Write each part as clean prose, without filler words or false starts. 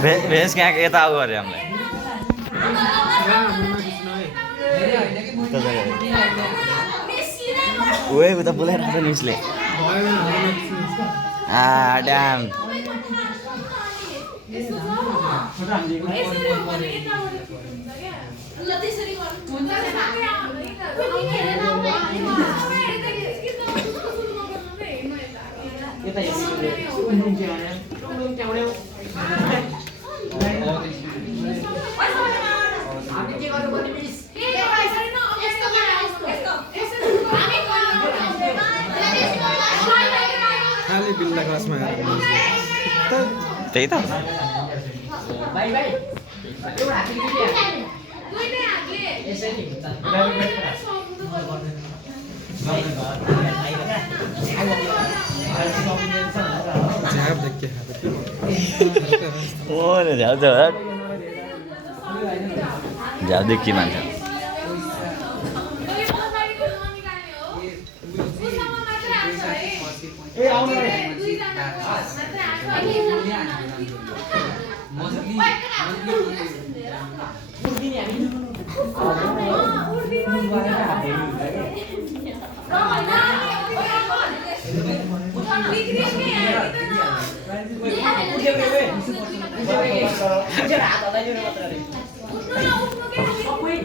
भेस कहाँ यता आऊ अरे हामीलाई ओए उता बोलाइरहेको निस्ले ड्याम खाली बिल्ला क्लासमा त्यही त झ्याउ देखि मान्छ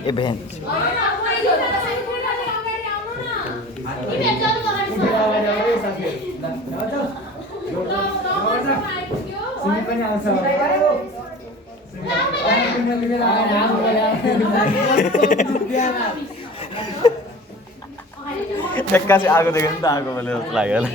ए बहन एक्कासी आगो देख्यो नि त आगो मैले जस्तो लाग्यो होला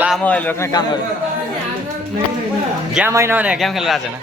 लामो अहिले रोक्ने काम गर्यो गेम होइन भने गेम खेलेर आएको छैन